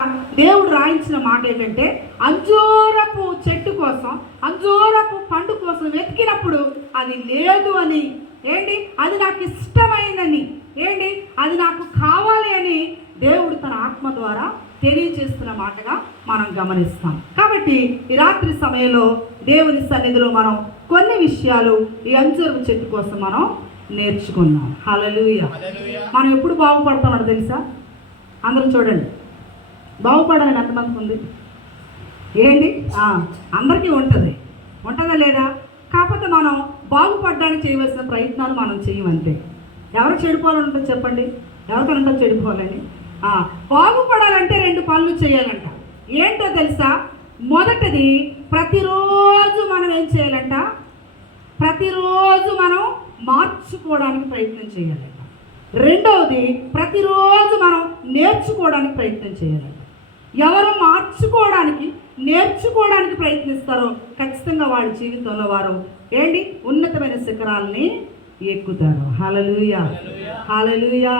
దేవుడు రాయించిన మాట ఏంటంటే, అంజూరపు చెట్టు కోసం, అంజూరపు పండు కోసం వెతికినప్పుడు అది లేదు అని, ఏంటి అది నాకు ఇష్టమైందని, ఏంటి అది నాకు కావాలి అని దేవుడు తన ఆత్మ ద్వారా తెలియజేస్తున్న మాటగా మనం గమనిస్తాం. కాబట్టి ఈ రాత్రి సమయంలో దేవుని సన్నిధిలో మనం కొన్ని విషయాలు ఈ అంజూరపు చెట్టు కోసం మనం నేర్చుకున్నాం. హల్లెలూయా. మనం ఎప్పుడు బాగుపడతామో తెలుసా? అందరూ చూడండి, బాగుపడాలని ఎంతమందికి ఉంది? ఏంటి అందరికీ ఉంటుందా లేదా? కాకపోతే మనం బాగుపడడానికి చేయవలసిన ప్రయత్నాలు మనం చేయమంతే. ఎవరు చెడిపోవాలని ఉంటుంది చెప్పండి? ఎవరికైనా చెడిపోవాలని? బాగుపడాలంటే 2 పనులు చేయాలంట. ఏంటో తెలుసా? మొదటిది, ప్రతిరోజు మనం ఏం చేయాలంట? ప్రతిరోజు మనం మార్చుకోవడానికి ప్రయత్నం చేయాలంట. రెండవది, ప్రతిరోజు మనం నేర్చుకోవడానికి ప్రయత్నం చేయాలంట. ఎవరు నేర్చుకోవడానికి ప్రయత్నిస్తారో ఖచ్చితంగా వాళ్ళ జీవితంలో వారు ఏంటి ఉన్నతమైన శిఖరాలని ఎక్కుతారు. హల్లెలూయా, హల్లెలూయా.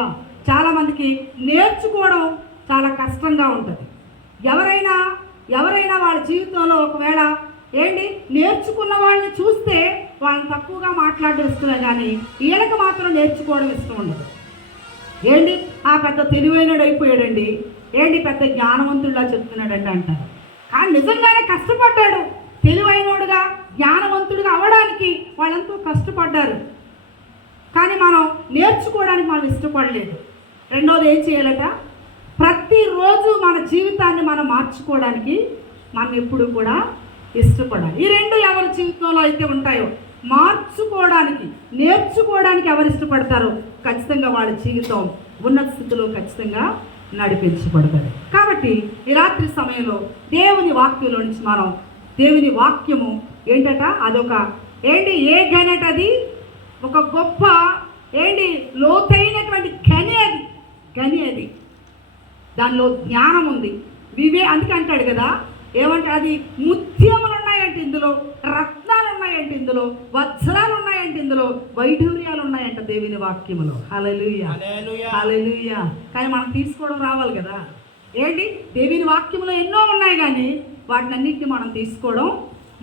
చాలామందికి నేర్చుకోవడం చాలా కష్టంగా ఉంటుంది. ఎవరైనా వాళ్ళ జీవితంలో ఒకవేళ ఏంటి నేర్చుకున్న వాళ్ళని చూస్తే వాళ్ళని తక్కువగా మాట్లాడడం ఇష్టమే, కానీ వీళ్ళకి మాత్రం నేర్చుకోవడం ఇష్టం ఉండదు. ఏంటి పెద్ద తెలివైనడు అయిపోయాడండి, ఏంటి పెద్ద జ్ఞానవంతుడిలా చెప్తున్నాడండి అంటారు. కానీ నిజంగానే కష్టపడ్డాడు. తెలివైనోడుగా జ్ఞానవంతుడిగా అవ్వడానికి వాళ్ళంతా కష్టపడ్డారు, కానీ మనం నేర్చుకోవడానికి మనం ఇష్టపడలేదు. రెండోది ఏం చేయాలట? ప్రతిరోజు మన జీవితాన్ని మనం మార్చుకోవడానికి మనం ఎప్పుడు కూడా ఇష్టపడాలి. ఈ 2 ఎవరి జీవితంలో అయితే ఉంటాయో, మార్చుకోవడానికి నేర్చుకోవడానికి ఎవరు ఇష్టపడతారో ఖచ్చితంగా వాళ్ళ జీవితం ఉన్నత స్థితిలో ఖచ్చితంగా నడిపించబడతారు. కాబట్టి ఈ రాత్రి సమయంలో దేవుని వాక్యంలో నుంచి మనం దేవుని వాక్యము ఏంటట? అదొక ఏంటి ఏ గనట? అది ఒక గొప్ప ఏంటి లోతైనటువంటి గని అది. దానిలో జ్ఞానం ఉంది. అందుకే అంటాడు కదా, ఏమంటే అది ముత్యములు ఉన్నాయంటే ఇందులో, రత్నాలు ఉన్నాయంటే ఇందులో, వజ్రాలు ఉన్నాయంటే ఇందులో, వైఢూర్యాలు ఉన్నాయంట దేవుని వాక్యములో. హల్లెలూయా, హల్లెలూయా. కానీ మనం తీసుకోవడం రావాలి కదా. ఏంటి దేవుని వాక్యములో ఎన్నో ఉన్నాయి, కానీ వాటిని అన్నింటినీ మనం తీసుకోవడం,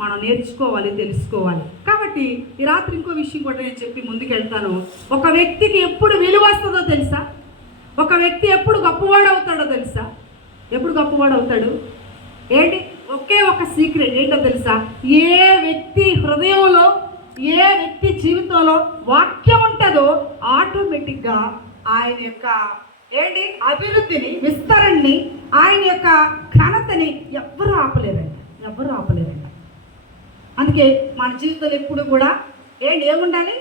మనం నేర్చుకోవాలి, తెలుసుకోవాలి. కాబట్టి ఈ రాత్రి ఇంకో విషయం కూడా నేను చెప్పి ముందుకెళ్తాను. ఒక వ్యక్తికి ఎప్పుడు విలువ వస్తుందో తెలుసా? ఒక వ్యక్తి ఎప్పుడు గొప్పవాడు అవుతాడో తెలుసా? ఎప్పుడు గొప్పవాడు అవుతాడు? ఏంటి ఒకే ఒక సీక్రెట్ ఏంటో తెలుసా? ఏ వ్యక్తి హృదయంలో, ఏ వ్యక్తి జీవితంలో వాక్యం ఉంటుందో ఆటోమేటిక్గా ఆయన యొక్క ఏంటి అభివృద్ధిని, విస్తరణని, ఆయన యొక్క ఘనతని ఎవ్వరూ ఆపలేరండి. అందుకే మన జీవితంలో ఎప్పుడు కూడా ఏముండాలి?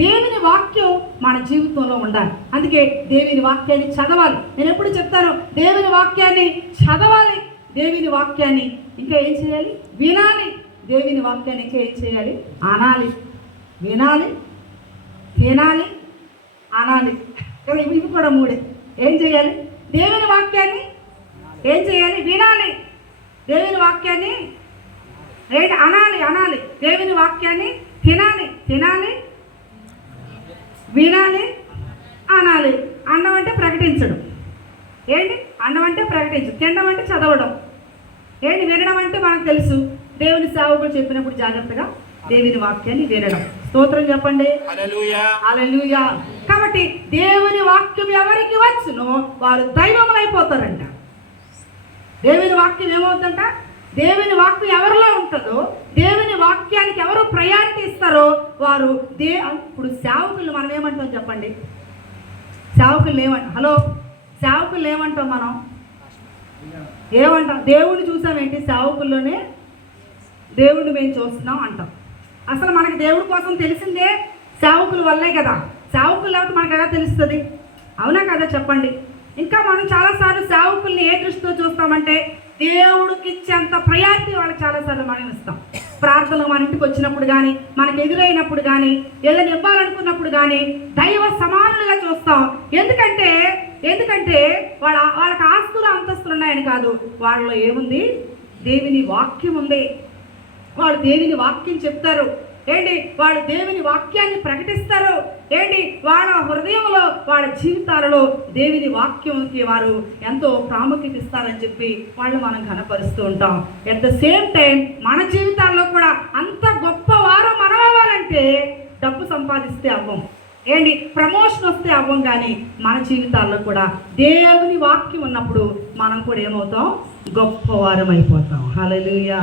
దేవుని వాక్యం మన జీవితంలో ఉండాలి. అందుకే దేవుని వాక్యాన్ని చదవాలి. నేను ఎప్పుడు చెప్తాను, దేవుని వాక్యాన్ని చదవాలి, దేవుని వాక్యాన్ని ఇంకా ఏం చేయాలి? వినాలి. దేవుని వాక్యాన్ని ఇంకా ఏం చేయాలి? అనాలి. వినాలి, తినాలి, అనాలి. ఇవి కూడా 3. ఏం చేయాలి? దేవుని వాక్యాన్ని ఏం చేయాలి? వినాలి. దేవుని వాక్యాన్ని అనాలి. దేవుని వాక్యాన్ని తినాలి, వినాలి, అనాలి. అన్నం అంటే ప్రకటించడం. ఏంటి అన్నం అంటే ప్రకటించడం, తినడం అంటే చదవడం, ఏంటి వినడం అంటే మనకు తెలుసు. దేవుని సేవకులు చెప్పినప్పుడు జాగ్రత్తగా దేవుని వాక్యాన్ని వినడం. స్తోత్రం చెప్పండి. హల్లెలూయా. కాబట్టి దేవుని వాక్యం ఎవరికి వచ్చునో వారు దైవములైపోతారంట. దేవుని వాక్యం ఏమవుతుందంట? దేవుని వాక్యం ఎవరిలో ఉంటుందో, దేవుని వాక్యానికి ఎవరు ప్రయారిటీ ఇస్తారో వారు ఇప్పుడు సేవకులు మనం ఏమంటాం చెప్పండి? సేవకులు ఏమంటాం మనం? ఏమంటాం? దేవుడిని చూసామేంటి? సేవకుల్లోనే దేవుడిని మేము చూస్తున్నాం అంటాం. అసలు మనకి దేవుడి కోసం తెలిసిందే సేవకుల వల్లే కదా. సేవకులు లేకపోతే మనకు ఎలా తెలుస్తుంది? అవునా కదా చెప్పండి. ఇంకా మనం చాలాసార్లు సేవకుల్ని ఏ దృష్టితో చూస్తామంటే, దేవుడికి ఇచ్చేంత ప్రయారిటీ వాళ్ళకి చాలాసార్లు మనం ఇస్తాం. ప్రార్థనలు మన ఇంటికి వచ్చినప్పుడు కానీ, మనకు ఎదురైనప్పుడు కానీ, ఏదైనా ఇవ్వాలనుకున్నప్పుడు కానీ దైవ సమానులుగా చూస్తాం. ఎందుకంటే వాళ్ళకి ఆస్తులు అంతస్తులు ఉన్నాయని కాదు, వాళ్ళలో ఏముంది? దేవుని వాక్యం ఉంది. వాళ్ళు దేవుని వాక్యం చెప్తారు. ఏంటి వాళ్ళు దేవుని వాక్యాన్ని ప్రకటిస్తారు. ఏంటి వాళ్ళ హృదయంలో వాళ్ళ జీవితాలలో దేవుని వాక్యంకి వారు ఎంతో ప్రాముఖ్యత ఇస్తారని చెప్పి వాళ్ళు మనం కనపరుస్తూ ఉంటాం. ఎట్ ద సేమ్ టైం మన జీవితాల్లో కూడా అంత గొప్పవారు మనం అవ్వాలంటే డబ్బు సంపాదిస్తే అవ్వం, ఏంటి ప్రమోషన్ వస్తే అవ్వం. కానీ మన జీవితాల్లో కూడా దేవుని వాక్యం ఉన్నప్పుడు మనం కూడా ఏమవుతాం? గొప్పవారం అయిపోతాం. హల్లెలూయా.